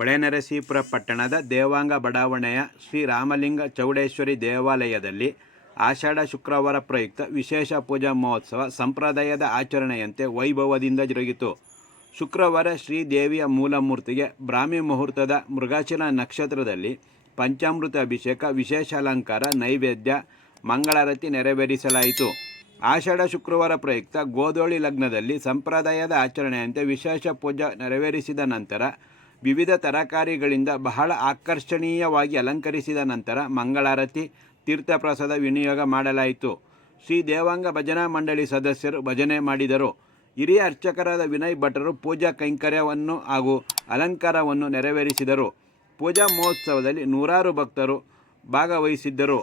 ಹೊಳೆನರಸೀಪುರ ಪಟ್ಟಣದ ದೇವಾಂಗ ಬಡಾವಣೆಯ ಶ್ರೀ ರಾಮಲಿಂಗ ಚೌಡೇಶ್ವರಿ ದೇವಾಲಯದಲ್ಲಿ ಆಷಾಢ ಶುಕ್ರವಾರ ಪ್ರಯುಕ್ತ ವಿಶೇಷ ಪೂಜಾ ಮಹೋತ್ಸವ ಸಂಪ್ರದಾಯದ ಆಚರಣೆಯಂತೆ ವೈಭವದಿಂದ ಜರುಗಿತು. ಶುಕ್ರವಾರ ಶ್ರೀದೇವಿಯ ಮೂಲಮೂರ್ತಿಗೆ ಬ್ರಾಹ್ಮಿ ಮುಹೂರ್ತದ ಮೃಗಶಿರ ನಕ್ಷತ್ರದಲ್ಲಿ ಪಂಚಾಮೃತ ಅಭಿಷೇಕ, ವಿಶೇಷ ಅಲಂಕಾರ, ನೈವೇದ್ಯ, ಮಂಗಳಾರತಿ ನೆರವೇರಿಸಲಾಯಿತು. ಆಷಾಢ ಶುಕ್ರವಾರ ಪ್ರಯುಕ್ತ ಗೋಧೋಳಿ ಲಗ್ನದಲ್ಲಿ ಸಂಪ್ರದಾಯದ ಆಚರಣೆಯಂತೆ ವಿಶೇಷ ಪೂಜೆ ನೆರವೇರಿಸಿದ ನಂತರ ವಿವಿಧ ತರಕಾರಿಗಳಿಂದ ಬಹಳ ಆಕರ್ಷಣೀಯವಾಗಿ ಅಲಂಕರಿಸಿದ ನಂತರ ಮಂಗಳಾರತಿ, ತೀರ್ಥಪ್ರಸಾದ ವಿನಿಯೋಗ ಮಾಡಲಾಯಿತು. ಶ್ರೀ ದೇವಾಂಗ ಭಜನಾ ಮಂಡಳಿ ಸದಸ್ಯರು ಭಜನೆ ಮಾಡಿದರು. ಹಿರಿಯ ಅರ್ಚಕರಾದ ವಿನಯ್ ಭಟ್ರು ಪೂಜಾ ಕೈಂಕರ್ಯವನ್ನು ಹಾಗೂ ಅಲಂಕಾರವನ್ನು ನೆರವೇರಿಸಿದರು. ಪೂಜಾ ಮಹೋತ್ಸವದಲ್ಲಿ ನೂರಾರು ಭಕ್ತರು ಭಾಗವಹಿಸಿದ್ದರು.